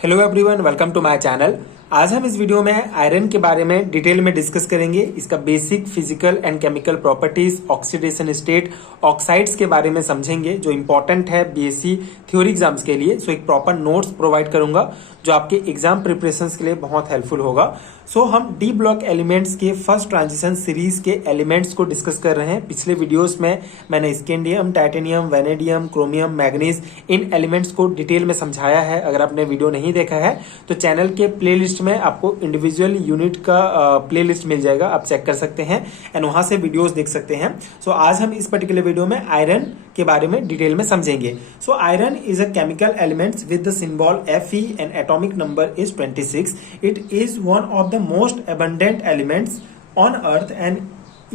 Hello everyone, welcome to my channel. आज हम इस वीडियो में आयरन के बारे में डिटेल में डिस्कस करेंगे। इसका basic physical and chemical properties, oxidation state, oxides के बारे में समझेंगे जो इंपॉर्टेंट है बीएससी थ्योरी एग्जाम्स के लिए। सो एक प्रॉपर नोट्स प्रोवाइड करूंगा जो आपके एग्जाम प्रिपरेशंस के लिए बहुत हेल्पफुल होगा। सो हम डी ब्लॉक एलिमेंट्स के फर्स्ट ट्रांजिशन सीरीज के एलिमेंट्स को डिस्कस कर रहे हैं। पिछले वीडियोस में मैंने scandium, titanium, vanadium, chromium, manganese इन एलिमेंट्स को डिटेल में समझाया है। अगर आपने वीडियो नहीं देखा है तो चैनल के प्लेलिस्ट में आपको इंडिविजुअल यूनिट का प्लेलिस्ट मिल जाएगा, आप चेक कर सकते हैं एंड वहां से वीडियोस देख सकते हैं। सो आज हम इस पर्टिकुलर वीडियो में आयरन के बारे में डिटेल में समझेंगे। So iron is a chemical element with the symbol Fe and atomic number is 26. It is one of the most abundant elements on earth and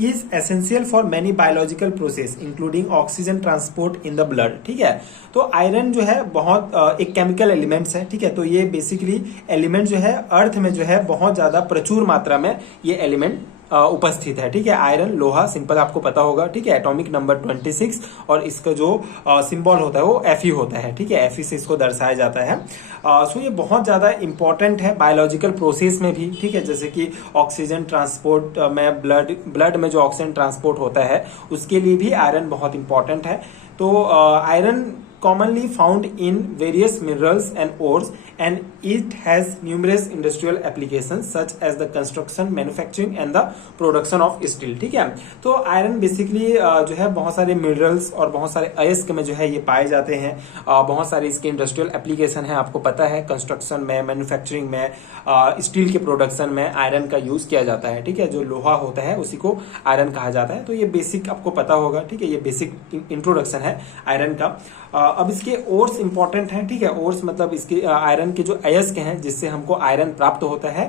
is essential for many biological process including oxygen transport in the blood। ठीक है, तो iron जो है बहुत एक chemical elements है। ठीक है, तो ये बेसिकली एलिमेंट जो है अर्थ में जो है बहुत ज्यादा प्रचुर मात्रा में ये एलिमेंट उपस्थित है। ठीक है, आयरन लोहा सिंपल आपको पता होगा। ठीक है, एटॉमिक नंबर 26 और इसका जो सिंबल होता है वो Fe होता है। ठीक है, Fe से इसको दर्शाया जाता है। सो ये बहुत ज्यादा इंपॉर्टेंट है बायोलॉजिकल प्रोसेस में भी। ठीक है, जैसे कि ऑक्सीजन ट्रांसपोर्ट में ब्लड में जो ऑक्सीजन ट्रांसपोर्ट होता है उसके लिए भी आयरन बहुत इंपॉर्टेंट है। तो iron commonly found in various minerals and ores and it has numerous industrial applications such as the construction, manufacturing and the production of steel। ठीक है, तो आयरन बेसिकली जो है बहुत सारे मिनरल्स और बहुत सारे अयस्क में जो है ये पाए जाते हैं। बहुत सारे इसके इंडस्ट्रियल एप्लीकेशन है, आपको पता है कंस्ट्रक्शन में, मैन्युफैक्चरिंग में, स्टील के प्रोडक्शन में आयरन का यूज किया जाता है। ठीक है, जो लोहा होता है उसी को आयरन कहा जाता है। तो ये बेसिक आपको पता होगा। ठीक है, ये बेसिक इंट्रोडक्शन है आयरन का। अब इसके ओर्स इंपॉर्टेंट हैं। ठीक है, ओर्स मतलब इसके आयरन के जो अयस्क हैं जिससे हमको आयरन प्राप्त होता है,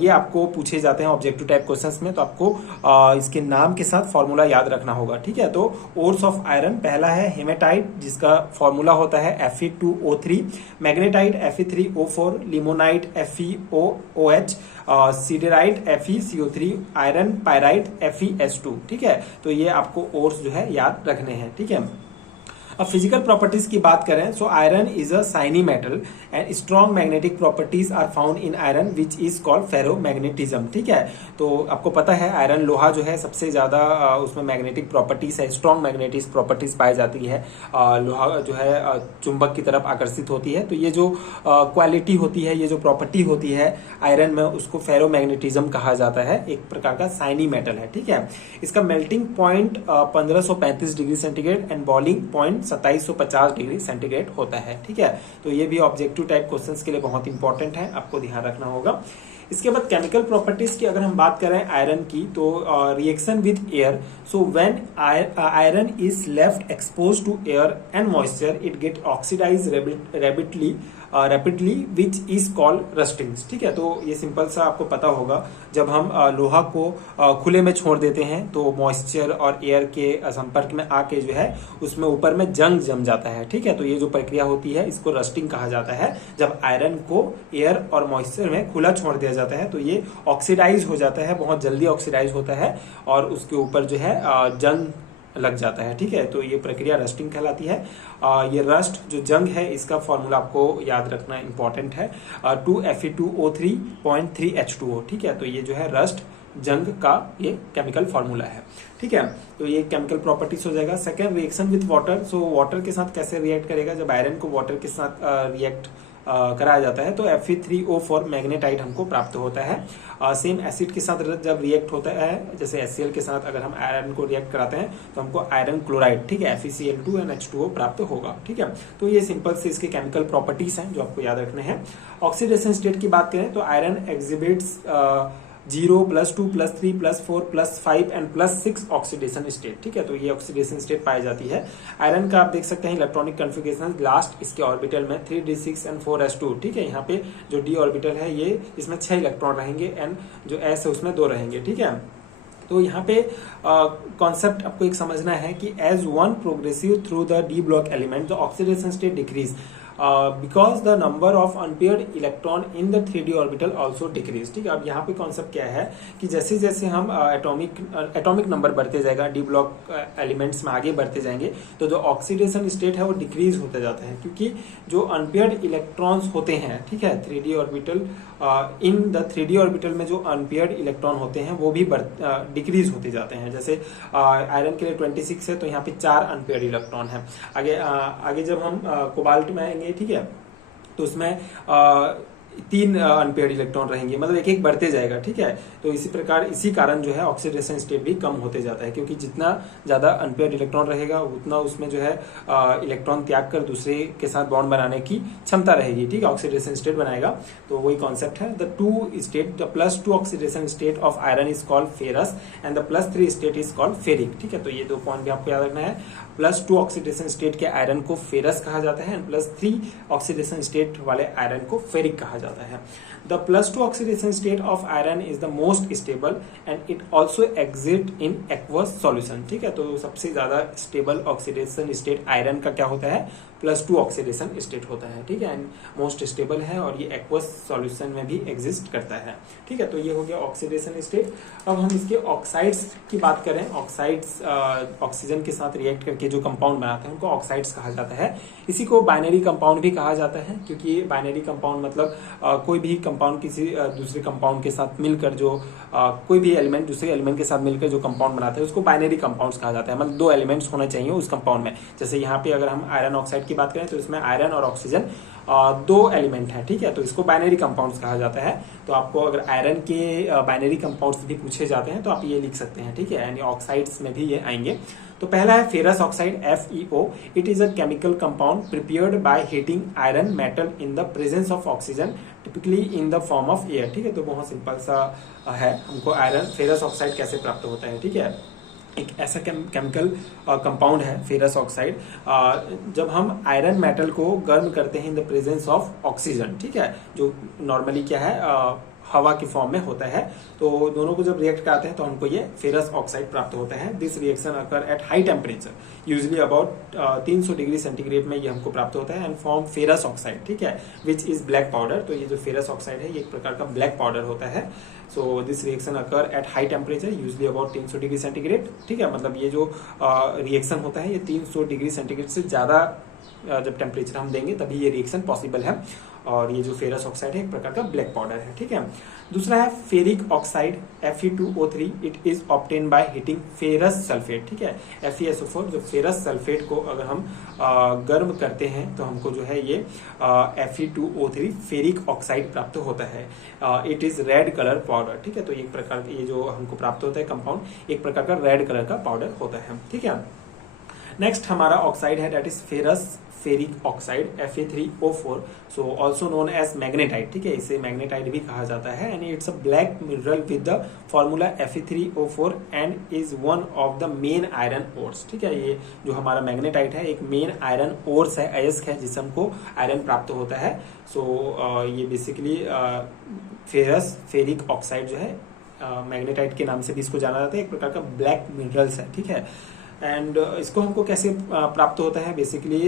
ये आपको पूछे जाते हैं ऑब्जेक्टिव टाइप क्वेश्चंस में। तो आपको इसके नाम के साथ फॉर्मूला याद रखना होगा। ठीक है, तो ओर्स ऑफ आयरन पहला है हेमेटाइट जिसका फॉर्मूला होता है Fe2O3, magnetite Fe3O4, limonite FeOOH, siderite FeCO3, iron pyrite FeS2। ठीक है, तो ये आपको ओर्स जो है याद रखने हैं। ठीक है, अब फिजिकल प्रॉपर्टीज की बात करें तो iron is a shiny metal and strong magnetic properties are found in iron which is called ferromagnetism. ठीक है, तो आपको पता है आयरन लोहा जो है सबसे ज्यादा उसमें मैग्नेटिक प्रॉपर्टीज है, स्ट्रॉन्ग मैग्नेटिक प्रॉपर्टीज पाई जाती है। लोहा जो है चुंबक की तरफ आकर्षित होती है। तो ये जो क्वालिटी होती है, ये जो प्रॉपर्टी होती है आयरन में, उसको फेरोमैग्नेटिज्म कहा जाता है। एक प्रकार का साइनी मेटल है। ठीक है, इसका melting point 1535 degree centigrade and boiling point 2750 degree centigrade होता है। ठीक है, तो ये भी ऑब्जेक्टिव टाइप क्वेश्चंस के लिए बहुत इंपॉर्टेंट है, आपको ध्यान रखना होगा। इसके बाद केमिकल प्रॉपर्टीज की अगर हम बात करें आयरन की, तो reaction with air. So when iron is left expose to air and moisture it get oxidise rapidly which is called rusting. ठीक है, तो ये सिंपल सा आपको पता होगा, जब हम लोहा को खुले में छोड़ देते हैं तो मॉइस्चर और एयर के संपर्क में आके जो है उसमें ऊपर में जंग जम जाता है। ठीक है, तो ये जो प्रक्रिया होती है इसको रस्टिंग कहा जाता है। जब आयरन को एयर और मॉइस्चर में खुला छोड़ दिया जाता है तो ये ऑक्सीडाइज हो जाता है, बहुत जल्दी ऑक्सीडाइज होता है और उसके ऊपर जो है जंग लग जाता है। ठीक है, तो ये प्रक्रिया रस्टिंग कहलाती है। ये रस्ट जो जंग है इसका फॉर्मूला आपको याद रखना इंपॉर्टेंट है, 2Fe2O3.3H2O। ठीक है, तो ये जो है रस्ट जंग का ये केमिकल फॉर्मूला है। ठीक है, तो ये केमिकल प्रॉपर्टीज हो जाएगा। Second, reaction with water. So water के साथ कैसे रिएक्ट करेगा, जब आयरन को वाटर के साथ रिएक्ट कराया जाता है तो Fe3O4 मैग्नेटाइट हमको प्राप्त होता है। सेम एसिड के साथ जब रिएक्ट होता है, जैसे HCl के साथ अगर हम आयरन को रिएक्ट कराते हैं तो हमको आयरन क्लोराइड, ठीक है, FeCl2 एंड H2O प्राप्त होगा। ठीक है, तो ये सिंपल से इसके केमिकल प्रॉपर्टीज हैं जो आपको याद रखने हैं। ऑक्सीडेशन स्टेट की बात करें तो iron exhibits 0, +2, +3, +4, +5 and +6 oxidation state. ठीक है, तो ये ऑक्सीडेशन स्टेट पाई जाती है। आयरन का आप देख सकते हैं इलेक्ट्रॉनिक कन्फिगरेशन लास्ट इसके ऑर्बिटल में 3d6 एंड 4s2। ठीक है, यहाँ पे जो डी ऑर्बिटल है ये इसमें 6 इलेक्ट्रॉन रहेंगे एंड जो s है उसमें 2 रहेंगे। ठीक है, तो यहाँ पे कॉन्सेप्ट आपको एक समझना है कि as one progressive through the d block element the oxidation state decrease. Because the number of unpaired electron in the 3D orbital also decrease. ठीक है, अब यहाँ पे कॉन्सेप्ट क्या है कि जैसे जैसे हम एटॉमिक नंबर बढ़ते जाएगा, डी ब्लॉक एलिमेंट्स में आगे बढ़ते जाएंगे, तो जो ऑक्सीडेशन स्टेट है वो डिक्रीज होता जाता है, क्योंकि जो अनपेयर्ड इलेक्ट्रॉन्स होते हैं, ठीक है, 3D orbital, in the 3D orbital में जो अनपेयर्ड इलेक्ट्रॉन होते हैं वो भी डिक्रीज होते जाते हैं। जैसे आयरन के लिए 26 है, तो यहाँ पे 4 अनपेयर्ड इलेक्ट्रॉन है। आगे जब हम कोबाल्ट में आएंगे, ठीक है, तो उसमें 3 अनपेयर्ड इलेक्ट्रॉन रहेंगे, मतलब एक एक बढ़ते जाएगा। ठीक है, तो इसी कारण जो है ऑक्सीडेशन स्टेट भी कम होते जाता है, क्योंकि जितना ज्यादा अनपेयर्ड इलेक्ट्रॉन रहेगा उतना उसमें जो है इलेक्ट्रॉन त्याग कर दूसरे के साथ बॉन्ड बनाने की क्षमता रहेगी। ठीक है, ऑक्सीडेशन स्टेट बनाएगा। तो वही कॉन्सेप्ट है। The +2 oxidation state of iron is called ferrous and the +3 state is called ferric. ठीक है, तो ये 2 पॉइंट भी आपको याद रखना है। +2 ऑक्सीडेशन स्टेट के आयरन को फेरस कहा जाता है एंड +3 ऑक्सीडेशन स्टेट वाले आयरन को फेरिक कहा जाता है। The +2 oxidation state of iron is the most stable and it also exists in aqueous solution। ठीक है, तो सबसे ज्यादा स्टेबल ऑक्सीडेशन स्टेट आयरन का क्या होता है? +2 ऑक्सीडेशन स्टेट होता है। ठीक है, एंड मोस्ट स्टेबल है और ये एक्वस सॉल्यूशन में भी एग्जिस्ट करता है। ठीक है, तो ये हो गया ऑक्सीडेशन स्टेट। अब हम इसके ऑक्साइड्स की बात करें। ऑक्साइड्स ऑक्सीजन के साथ रिएक्ट करके जो कंपाउंड बनाते हैं उनको ऑक्साइड्स कहा जाता है। इसी को बाइनरी कंपाउंड भी कहा जाता है, क्योंकि बाइनरी कंपाउंड मतलब कोई भी कंपाउंड किसी दूसरे कंपाउंड के साथ मिलकर जो कोई भी एलिमेंट दूसरे एलिमेंट के साथ मिलकर जो कंपाउंड बनाते हैं उसको बाइनरी कंपाउंड्स कहा जाता है। मतलब 2 एलिमेंट्स होने चाहिए उस कंपाउंड में। जैसे यहाँ पे अगर हम आयरन ऑक्साइड की बात करें तो इसमें आयरन और ऑक्सीजन 2 एलिमेंट है। ठीक है, तो इसको बाइनरी कंपाउंड्स कहा जाता है। तो आपको अगर आयरन के बाइनरी कंपाउंड्स भी पूछे जाते हैं तो आप ये लिख सकते हैं। ठीक है, यानी ऑक्साइड्स में भी ये आएंगे। तो पहला है ferrous oxide FeO। It is a chemical compound prepared by heating iron metal in the presence of oxygen typically in the form of air. ठीक है, तो बहुत सिंपल सा है। हमको आयरन फेरस ऑक्साइड कैसे प्राप्त होता है? ठीक है, एक ऐसा केमिकल कंपाउंड है फेरस ऑक्साइड। जब हम आयरन मेटल को गर्म करते हैं in the presence of oxygen, ठीक है, जो नॉर्मली क्या है हवा के फॉर्म में होता है, तो दोनों को जब रिएक्ट कराते हैं तो हमको ये फेरस ऑक्साइड प्राप्त होता है। This reaction occur at high temperature, usually about 300 degree centigrade में ये हमको प्राप्त होता है एंड फॉर्म फेरस ऑक्साइड। ठीक है, विच इज ब्लैक पाउडर। तो ये जो फेरस ऑक्साइड है ये एक प्रकार का ब्लैक पाउडर होता है। So this reaction occur at high temperature, usually about 300 degree centigrade. ठीक है, मतलब ये जो रिएक्शन होता है ये 300 डिग्री सेंटीग्रेड से ज्यादा जब टेम्परेचर हम देंगे तभी ये रिएक्शन पॉसिबल है। और ये जो फेरस ऑक्साइड है एक प्रकार का ब्लैक पाउडर है। ठीक है, दूसरा है ferric oxide Fe2O3। It is obtain by heating ferrous sulphate. ठीक है, FeSO4 जो फेरस सल्फेट को अगर हम गर्म करते हैं तो हमको जो है ये Fe2O3 फेरिक ऑक्साइड प्राप्त होता है। It is red colour powder. ठीक है, तो एक प्रकार ये जो हमको प्राप्त होता है कंपाउंड एक प्रकार का रेड कलर का पाउडर होता है। ठीक है, नेक्स्ट हमारा ऑक्साइड है that is ferrous ferric oxide Fe3O4, so also known as magnetite. ठीक है, इसे मैग्नेटाइट भी कहा जाता है and it's a black mineral with the formula Fe3O4 and is one of the main iron ores. ठीक है, ये जो हमारा मैग्नेटाइट है एक मेन आयरन ओर्स है, अयस्क है, जिससे हमको आयरन प्राप्त होता है। सो ये बेसिकली फेरस फेरिक ऑक्साइड जो है मैग्नेटाइट के नाम से भी इसको जाना जाता है, एक प्रकार का ब्लैक मिनरल्स है। ठीक है, एंड इसको हमको कैसे प्राप्त होता है? Basically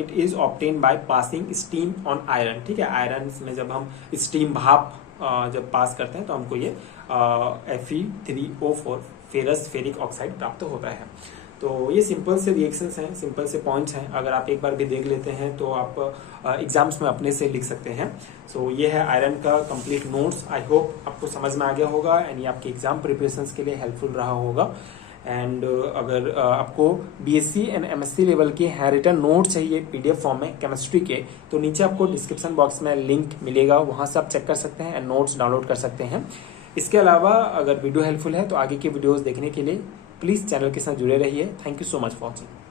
it is obtain by passing steam on iron. ठीक है, आयरन में जब हम स्टीम भाप जब पास करते हैं तो हमको ये Fe3O4 फेरस फेरिक ऑक्साइड प्राप्त होता है। तो ये सिंपल से रिएक्शंस हैं, सिंपल से पॉइंट्स हैं। अगर आप एक बार भी देख लेते हैं तो आप एग्जाम्स में अपने से लिख सकते हैं। सो ये है आयरन का कंप्लीट नोट्स। आई होप आपको समझ में आ गया होगा एंड ये आपके एग्जाम प्रिपरेशंस के लिए हेल्पफुल रहा होगा। एंड अगर आपको BSc एंड MSc लेवल के हैंड-रिटन नोट चाहिए PDF फॉर्म में केमिस्ट्री के, तो नीचे आपको डिस्क्रिप्शन बॉक्स में लिंक मिलेगा, वहां से आप चेक कर सकते हैं एंड नोट्स डाउनलोड कर सकते हैं। इसके अलावा अगर वीडियो हेल्पफुल है तो आगे के वीडियोस देखने के लिए प्लीज चैनल के साथ जुड़े रहिए। Thank you so much for watching.